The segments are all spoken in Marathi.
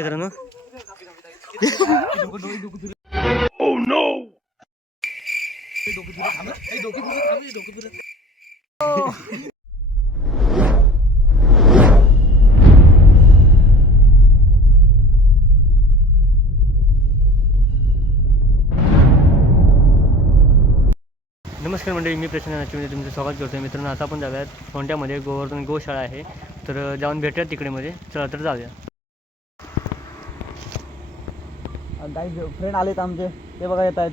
मित्रांनो. नमस्कार मंडळी मी प्रश्न नाचीमध्ये तुमचं स्वागत करतो आहे मित्रांनो आता आपण जाऊयात कोणत्यामध्ये गोवर्धन गोशाळा आहे. तर जाऊन भेटूयात तिकडे मध्ये. चला तर जाऊया. काही फ्रेंड आलेत आमचे. ते बघा येत आहेत.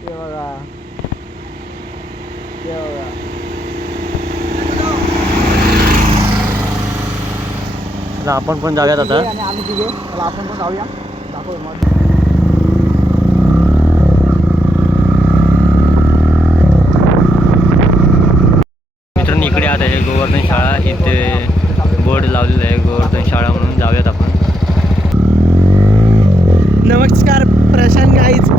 ते बघा. ते बघा. आपण पण जाऊयात तिघे आता. आणि आम्ही तिघे. चला आपण पण जाऊया. दाखव मग मित्रांनो इकडे आता आहे गोवर्धन शाळा इथे बोर्ड लावलेला आहे गोवर्धन शाळा म्हणून जाऊयात आपण नमस्कार प्रशांत गाईज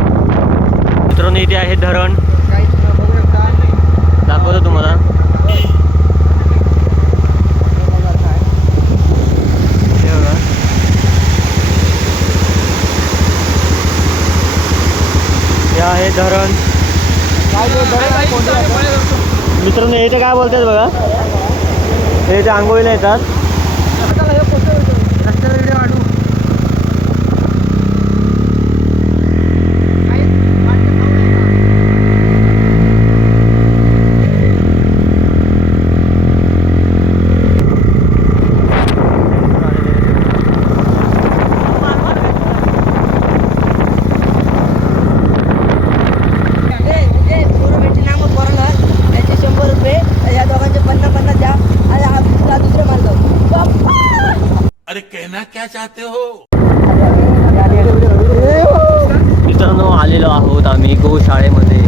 मित्रांनो इथे आहे धरण गाईज बघू शकता दाखवतो तुम्हाला हे बघा काय. हे बघा हे आहे धरण. काय मित्रांनो इथे काय बोलतात बघा? हे इथे आंघोळीला येतात रस्त्याला हे कोणतं होतं? रस्त्याला व्हिडिओ काढू काय? वाटतं खाऊ नये का? त्याचे शंभर रुपये या दोघांचे पन्नास पन्नास द्या आणि हा तुला दुसरे मारतो अरे कहना क्या चाहते हो मित्रांनो आलेलो आहोत आम्ही गोशाळेमध्ये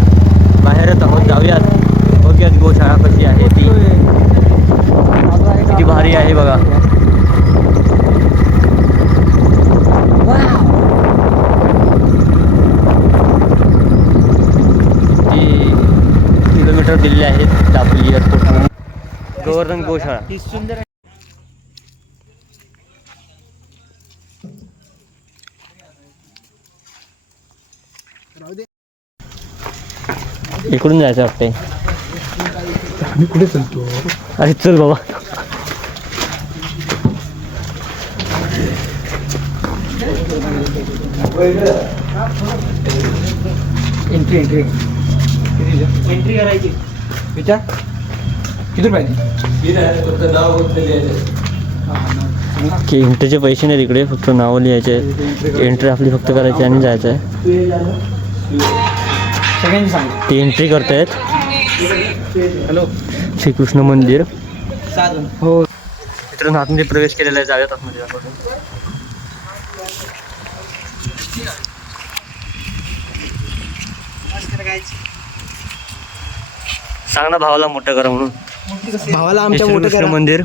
बाहेरच आहोत जाऊयात बघूयात गोशाळा कशी आहे ती किती भारी आहे बघा किती किलोमीटर दिलेले आहेत दापोली एअरपोर्ट गोवर्धन गोशाळा ही सुंदर आहे. राहू दे इकडून जायचं वाटतंय. मी कुठे चलतो? अरे चल बाबा. एंट्री एंट्री एंट्री करायची. विचार. किती पाहिजे की एंट्रीचे पैसे नाही तिकडे फक्त नावं लिहायचे एंट्री आपली फक्त करायची आणि जायचं आहे. ते एंट्री करतायत. हॅलो. श्रीकृष्ण मंदिर. हो. मित्रांनो आतमध्ये प्रवेश केलेला आहे जाऊयात आतमध्ये. सांग ना भावाला मोठं करा म्हणून. भावाला आमच्या मोठं मंदिर.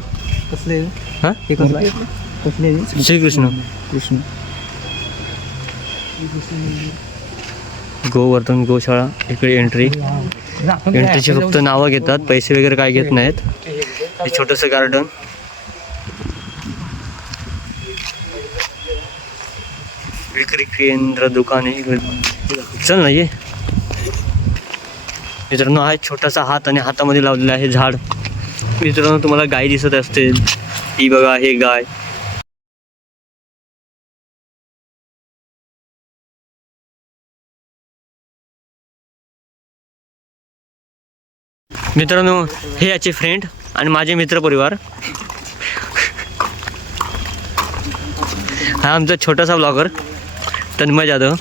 कसले? हा? कसले कसले श्रीकृष्ण. कृष्ण गोवर्धन गोशाळा इकडे एंट्री एंट्रीची फक्त नावं घेतात पैसे वगैरे काय घेत नाहीत. हे छोटंसं गार्डन विक्री केंद्र दुकाने चल ना ये. मित्रांनो हा छोटासा हात आणि हातामध्ये लावलेला आहे झाड. मित्रांनो तुम्हाला गाय दिसत असते ही बघा हे गाय. मित्रांनो हे याचे फ्रेंड आणि माझे मित्र परिवार. हा आमचा छोटासा blogger Tanmay Jadhav.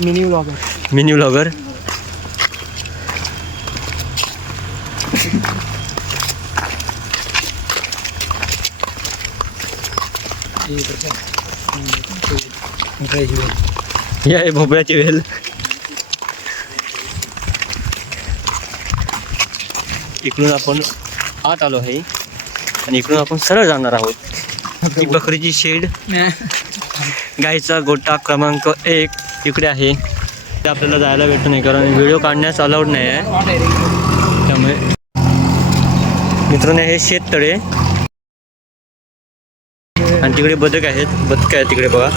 Mini blogger mini blogger ही आहे भोपळ्याची वेल इकडून आपण आत आलो आहे. आणि इकडून आपण सरळ जाणार आहोत. ही बकरीची शेड. गाईचा गोटा क्रमांक एक इकडे आहे. ते आपल्याला जायला भेटत नाही कारण व्हिडिओ काढण्यास अलाउड नाही आहे. त्यामुळे मित्रांनो हे शेततळे. आणि तिकडे बदक आहेत. बदक आहेत तिकडे बघा.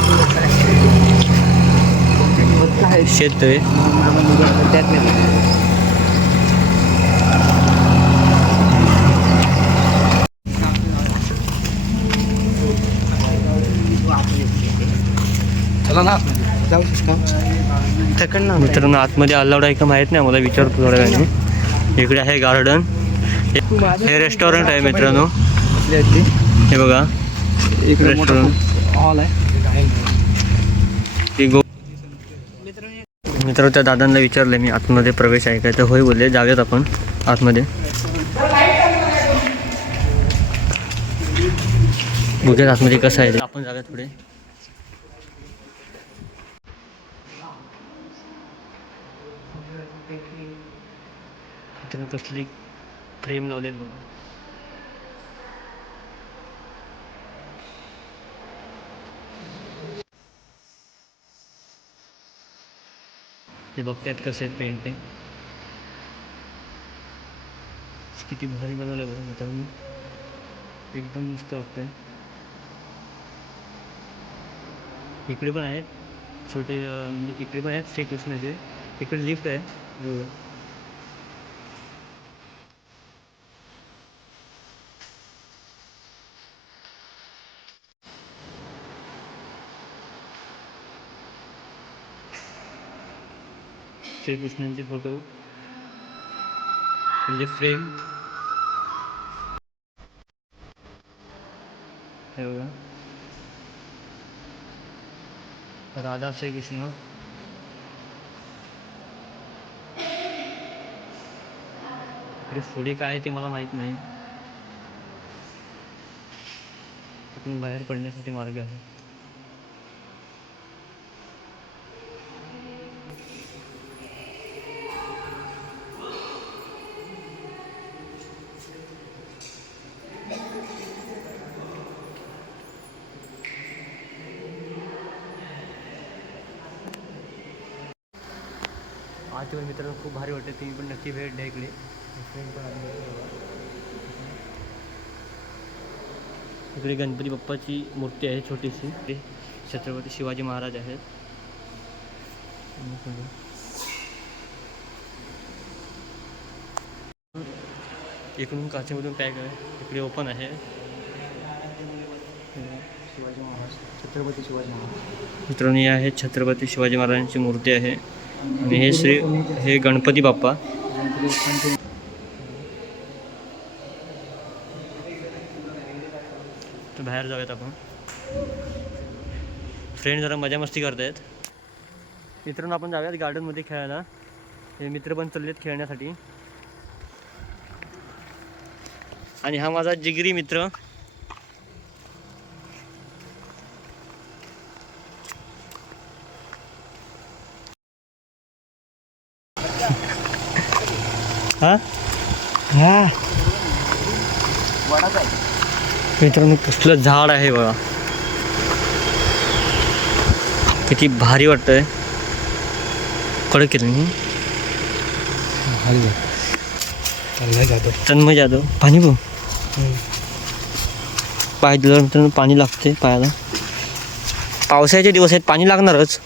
शेततळे. चला ना जाऊ शकतो ना मित्रांनो आतमध्ये अलाउड आहे का माहीत नाही मला विचारतो थोड्या वेळाने. इकडे आहे गार्डन. हे रेस्टॉरंट आहे मित्रांनो. हे बघा. इकडे रेस्टॉरंट हॉल आहे. ते गो मित्र त्या दादांना विचारलं मी आतमध्ये प्रवेश आहे काय? तर होय बोलले जाऊयात आपण आतमध्ये. बघूयात आतमध्ये कसं आहे. आपण जाऊयात पुढे. मित्रांनो, कसली फ्रेम लावलेली बघा ते बघतायत कसं आहे पेंटिंग किती भारी बनवलं बघा मित्रांनो एकदम मस्त वाटतंय इकडे पण आहेत छोटे अं, म्हणजे इकडे पण आहेत श्रीकृष्णाचे इकडे लिफ्ट आहे श्रीकृष्णांचे फोटो म्हणजे फ्रेम हे बघा. राधा श्रीकृष्ण पुढे काय आहे ते मला माहीत नाही. तिथून बाहेर पडण्यासाठी मार्ग आहे. आजवर मित्रांनो खूप भारी वाटते. तुम्ही पण नक्की भेट द्या इकडे. इकडे गणपती बाप्पाची मूर्ती आहे छोटीशी. ते छत्रपती शिवाजी महाराज आहेत. इकडून काचेमधून पॅक आहे. इकडे ओपन आहे. शिवाजी महाराज छत्रपती शिवाजी महाराज. मित्रांनो ही आहे छत्रपती शिवाजी महाराजांची मूर्ती आहे. आणि हे श्री हे गणपती बाप्पा. तर बाहेर जाऊयात आपण. फ्रेंड जरा मजा मस्ती करतायत. मित्रांनो आपण जाऊयात गार्डनमध्ये खेळायला. हे मित्र पण चालले आहेत खेळण्यासाठी. आणि हा माझा जिगरी मित्र. हा? आहे मित्रांनो कसलं झाड आहे बघा. किती भारी वाटतंय. कडक केलं मी जातो तन्मय जाधव. पाणी बघ पाय दिल्यावर मित्रांनो पाणी लागते पायाला. पावसाळ्याचे दिवस आहेत पाणी लागणारच.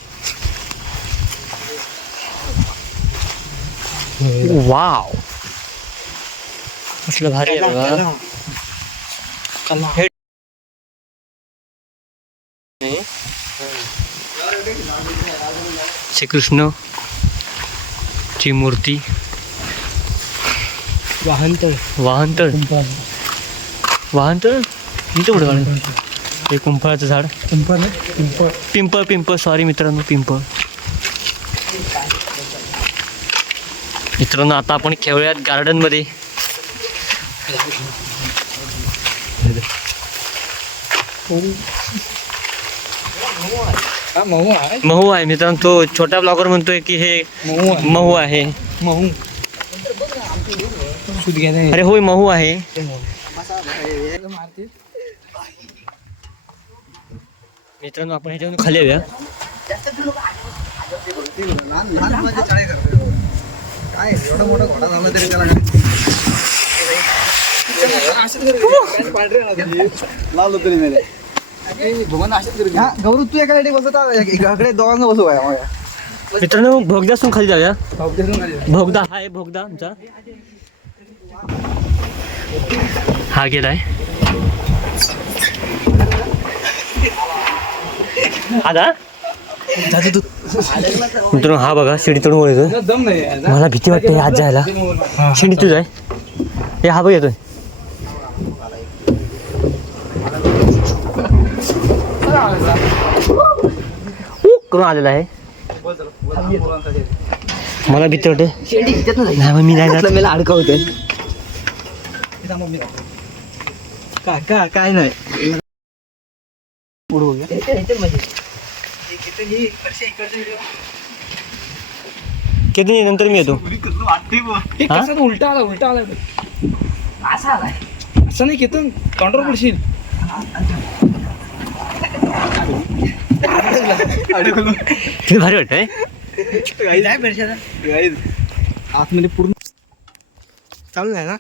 वाव. कसलं भारी आहे बघा. हे श्रीकृष्ण ची मूर्ती. वाहन वाहनतळ? वाहनतळ? इथं कुठं काढलं हे कुंफळाचं झाड. पिंपळ पिंपळ पिंपळ पिंपळ. सॉरी मित्रांनो पिंपळ. मित्रांनो, आता आपण खेळूयात गार्डनमध्ये. हा महू आहे. मित्रांनो तो छोटा ब्लॉगर म्हणतोय की हे महू आहे. महू अरे होय महू आहे. मित्रांनो, आपण खाली येऊया. काय एवढा मोठा घोडा झाला तरी त्याला काय? लावलो तरी मेले हा गौरव तू एका बसत इकडे दोघांना बसू माझ्या मित्रांनो भोगदासून खाली जाऊया. भोगदा हा आहे भोगदा आमचा. हा गेलाय आता मित्रांनो हा बघा शिडी तोडून वर येतोय. मला भीती वाटते आज जायला. शिडी तुझ आहे हे हा बघ येतोय. करून आलेला आहे. मला भीती वाटते. नाही मी नाही. मला अडकवते काय काय नाही. किती नंतर मी येतो? हा? उलटा आला उलटा आला? असा आलाय. असं नाही केतन तोंडावर पडशील किती भारी वाटतंय आतमध्ये पूर्ण चालू नाही ना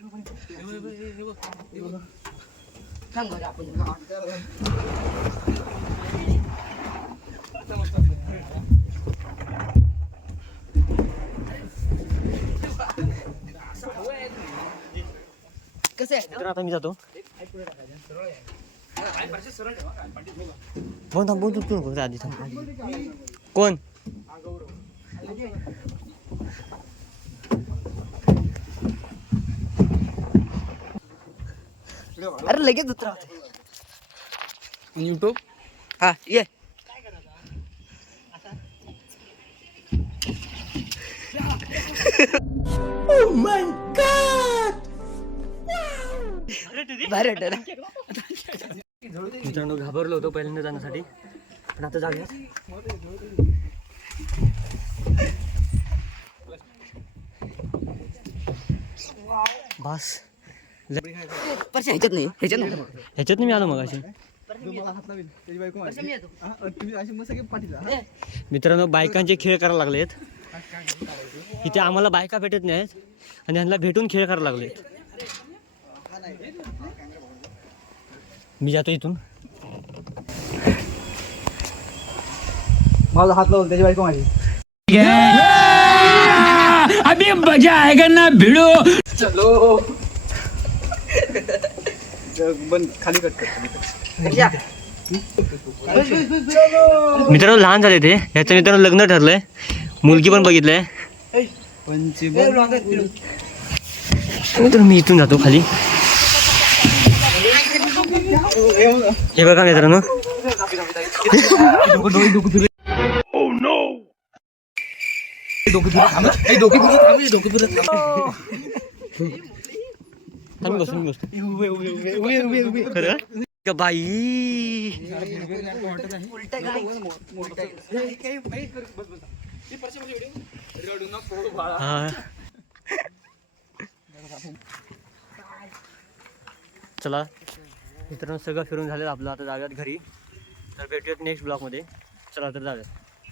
सांग बरं आपण कसं आहे? आता मी जातो. बोल थांब बोल तू तू नको आधी थांब. कोण? अरे लगेच उतरा. युट्यूब हा ये. भारी वाटतं ना मित्रांनो घाबरलो होतो पहिल्यांदा जाण्यासाठी. पण आता जाऊया. बस. ह्याच्यात नाही ह्याच्यात. ह्याच्यात मी आलो मग अशी मित्रांनो बायकांचे खेळ करायला लागलेत. इथे आम्हाला बायका भेटत नाहीत. आणि यांना भेटून खेळ करायला लागलेत. मी जातो इथून. माझा हात लावला त्याची बायको माझी. अभी मजा आएगा ना भिड़ो। चलो. बंद खाली कट कर या. मित्रांनो लहान झाले ते. ह्याचं मित्रांनो लग्न ठरलंय. मुलगी पण बघितलंय. तर मी इथून जातो खाली. हे बघा मित्रांनो. बाई? हा. चला. मित्रांनो सगळं फिरून झालं आपलं आता जाऊयात घरी. तर भेटूयात नेक्स्ट ब्लॉगमध्ये चला तर जाऊयात.